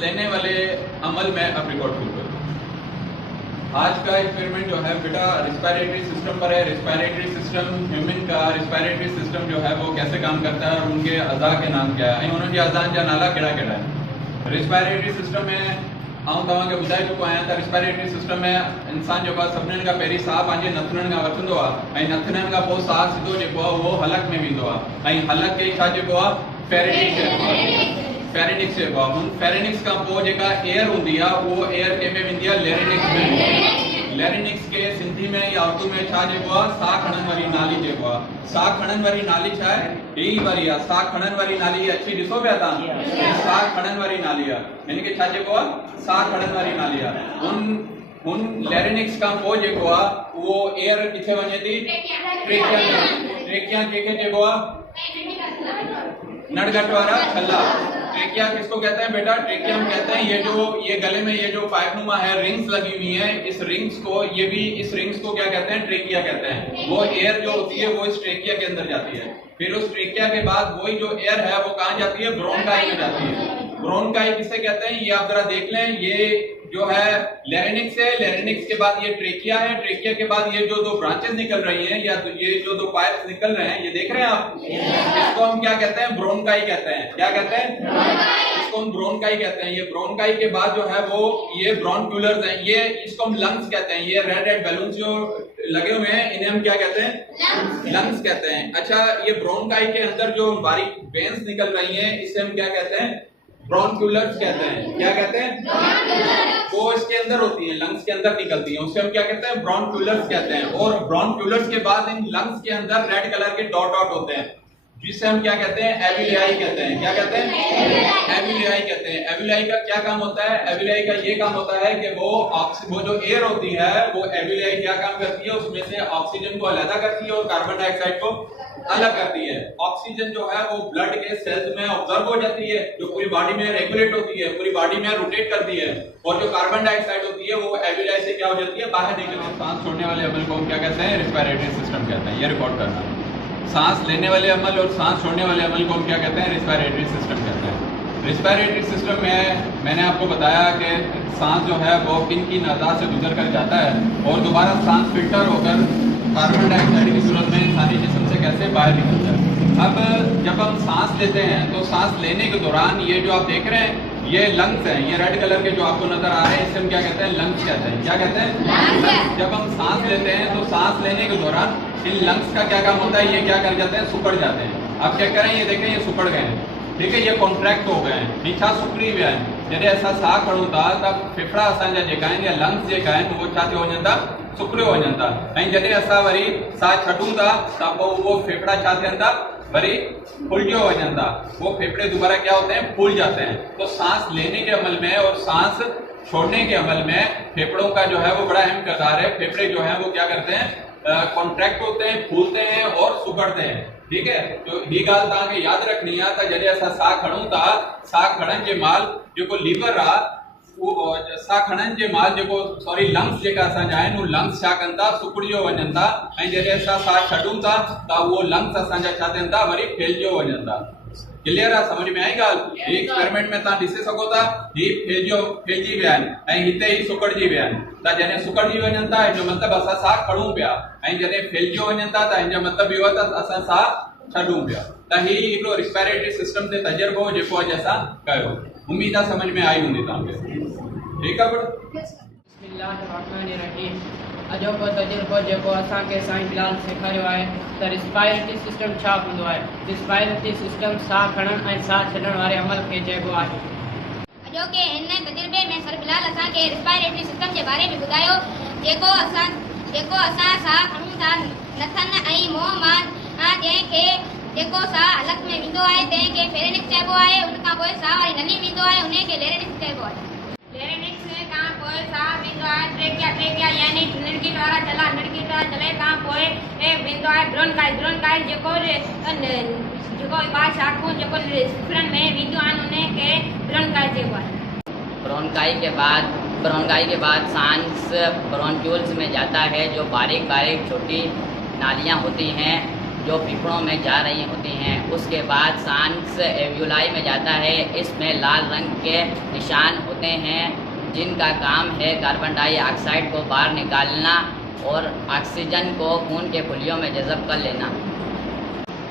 लेने वाले अमल में अब रिकॉर्ड शुरू करूँ। आज का एक्सपेरिमेंट जो है बेटा रिस्पायरेटरी सिस्टम पर है। रिस्पायरेटरी सिस्टम ह्यूमन का रिस्पायरेटरी सिस्टम जो है वो कैसे काम करता है और उनके अज़ा के नाम क्या है, उन्होंने अज़ान जा नाला केड़ा केड़ा है। रिस्पायरेटरी सिस्टम में आऊं तव्हांखे ॿुधाए चुको आहियां त रिस्पायरेटरी सिस्टम में इंसान जो सभिनीनि खां पहिरीं साह पंहिंजे नथुननि खां वठंदो आहे ऐं नथुननि खां पोइ साह सिधो जेको आहे उहो हलक में वेंदो आहे ऐं हलक खे छा चइबो आहे फेरेनिक्स चइबो आहे। फेरेनिक्स चइबो आहे। हुन फेरेनिक्स खां पोइ जेका एयर हूंदी आहे उहो एयर कंहिंमें वेंदी आहे लेरिनिक्स में। लेरिनिक्स के सिंधी में या उर्दू में छा चइबो आहे साह खणण वारी नाली चइबो आहे। साह खणण वारी नाली छा आहे ही वारी आहे। साह खणण वारी नाली अची ॾिसो पिया तव्हां साह खणण वारी नाली आहे हिन खे छा चइबो आहे साह खणण वारी नाली आहे। हुन लेरिनिक्स खां पोइ जेको आहे उहो एयर किथे वञे थी ट्रेकिया में। ट्रेकिया कंहिंखे चइबो आहे नड़गट वाला छल्ला। ट्रेकिया किसको कहते हैं बेटा ट्रेकिया हम कहते हैं ये गले में ये जो पाइपनुमा है रिंग्स लगी हुई हैं इस रिंग्स को क्या कहते हैं ट्रेकिया कहते हैं। वो एयर जो होती है वो इस ट्रेकिया के अंदर जाती है। फिर उस ट्रेकिया के बाद वही जो एयर है वो कहाँ जाती है ब्रोंकाई में जाती है। ब्रोंकाई किसे कहते हैं ये आप जरा देख लें। ये जो है लेरिनिक्स है। लेरिनिक्स के बाद ये ट्रेकिया है। ट्रेकिया के बाद ये जो दो ब्रांचेस निकल रही हैं या ये जो दो पाइप्स निकल रहे हैं ये देख रहे हैं आप। इसको हम क्या कहते हैं ब्रोंकाई कहते हैं। क्या कहते हैं इसको हम ब्रोंकाई कहते हैं। ये ब्रोंकाई के बाद जो है वो ये ब्रोंक्यूलर्स हैं। ये इसको हम लंग्स कहते हैं। ये रेड रेड बैलून्स जो लगे हुए हैं इन्हें हम क्या कहते हैं लंग्स कहते हैं। अच्छा ये ब्रोंकाई के अंदर जो बारीक वेन्स निकल रही हैं इसे हम क्या कहते हैं ब्रोंक्यूलर्स कहते हैं। क्या कहते हैं वो इसके अंदर होती हैं लंग्स के अंदर निकलती हैं उसे हम क्या कहते हैं ब्रोंक्यूलर्स कहते हैं। और ब्रोंक्यूलर्स के बाद इन लंग्स के अंदर रेड कलर के डॉट डॉट होते हैं जिसे हम क्या कहते हैं एविलियाई कहते हैं। क्या कहते हैं एविलियाई कहते हैं। एविलियाई का क्या काम होता है एविलियाई का ये काम होता है कि वो जो एयर होती है वो एविलियाई क्या काम करती है उसमें से ऑक्सीजन को अलग करती है और कार्बन डाइऑक्साइड को अलग करती है। ऑक्सीजन जो है वो ब्लड के सेल्स में ऑब्जर्व हो जाती है जो पूरी बॉडी में रेगुलेट होती है पूरी बॉडी में रोटेट करती है और जो कार्बन डाइऑक्साइड होती है वो एविलियाई से क्या हो जाती है बाहर निकलती है। सांस छोड़ने वाले अमल को हम क्या कहते हैं रिस्पायरेटरी सिस्टम कहते हैं। ये रिकॉर्ड करना है। सांस लेने वाले अमल और सांस छोड़ने वाले अमल को हम क्या कहते हैं रिस्पायरेटरी सिस्टम कहते हैं। रिस्पायरेटरी सिस्टम में मैंने आपको बताया कि सांस जो है वो किन किन अज़ा से गुजर कर जाता है और दोबारा सांस फिल्टर होकर कार्बन डाइऑक्साइड की सूरत में इंसानी जिस्म से कैसे बाहर निकलता है। अब जब हम सांस लेते हैं तो सांस लेने के दौरान ये जो आप देख रहे हैं ये लंग्स हैं। ये रेड कलर के जो आपको नजर आ रहे हैं इसे हम क्या कहते हैं लंग्स कहते हैं। क्या कहते हैं जब हम सांस लेते हैं तो सांस लेने के दौरान इन लंग्स का क्या काम होता है ये क्या कर जाते हैं सुकड़ जाते हैं। आप चेक करें ये देखें ये सुकड़ गए हैं ठीक है ये कॉन्ट्रैक्ट हो गए हैं नीचा सुकड़ी विया आहिनि। जॾहिं असां साह खणूं था त फेफड़ा असांजा जेका आहिनि या लंग्स जेका आहिनि उहो छा थी वञनि था सुकड़ियो वञनि था ऐं जॾहिं असां वरी साह छॾूं था त पोइ उहो फेफड़ा छा थियनि था वरी फूलजियो वञनि था। वो फेफड़े दोबारा क्या होते हैं फूल जाते हैं। तो सांस लेने के अमल में और सांस छोड़ने के अमल में फेफड़ों का जो है वो बड़ा अहम किरदार है। फेफड़े जो है वो क्या करते हैं कॉन्ट्रैक्ट होते हैं फूलते हैं और सुकड़ते हैं ठीक है। तो ये गाल तव्हांखे याद रखनी है त जॾहिं असां साह खणूं था साह खणण जे महिल जेको लीवर आहे उहो साह खणण जे महिल जेको सॉरी लंग्स जेका असांजा आहिनि उहे लंग्स छा कनि था सुकड़ियो वञनि था ऐं जॾहिं असां साह छॾूं था त उहो लंग्स असांजा छा थियनि था वरी फैलिजियो वञनि था। क्लियर आहे समझ में आई ॻाल्हि। ही एक्सपेरिमेंट में तव्हां ॾिसे सघो था ही फैलिजी विया आहिनि ऐं हिते ही सुकड़जी विया आहिनि। त जॾहिं सुकड़जी वञनि था हिन जो मतिलबु असां साह खणूं पिया ऐं जॾहिं फैलिजियो वञनि था त हिन जो मतिलबु इहो आहे त असां साह छॾूं पिया। त ही हिकिड़ो रिस्पायरेटरी सिस्टम ते तजुर्बो जेको अॼु असां कयो। उम्मीद आहे समझ में आई हूंदी तव्हांखे ठीक है बिस्मिल्लाहिर्रहमानिर्रहीम। अॼोको तजुर्बो जेको असांखे साईं बिलाल सेखारियो आहे त रिस्पायरेटरी सिस्टम छा हूंदो आहे। रिस्पायरेटरी सिस्टम साह खणण ऐं साह छॾण वारे अमल खे चइबो आहे। अॼोके हिन तजुर्बे में सर बिलाल असांखे रिस्पायरेटरी सिस्टम जे बारे में ॿुधायो जेको असां साह खणूं था नथनि ऐं मुंहं मां जंहिंखे जेको साह हलक में वेंदो आहे तंहिंखे फेरेनिक्स चइबो आहे। उन खां पोइ साह वारी नली वेंदो आहे उनखे लेरिनिक्स चइबो आहे। लेरिनिक्स खां पोइ साह वेंदो आहे ट्रेकिया यानी नड़गिट वारा चले खां पोइ वेंदो आहे ब्रोंकाई जेको ॿ शाखूं जेको फेफड़नि में वेंदियूं आहिनि उनखे ब्रोंकाई चइबो आहे। ब्रोंकाई के बाद सांस ब्रोंक्यूल्स में जाता है जो बारीक छोटी नालियाँ होती हैं जो फेफड़ों में जा रही होती हैं उसके बाद सांस एल्वियोलाई में जाता है। इसमें लाल रंग के निशान होते हैं जिनका काम है कार्बन डाइऑक्साइड को बाहर निकालना और ऑक्सीजन को खून के खुलियों में जज़ब कर लेना।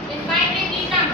Respiratory system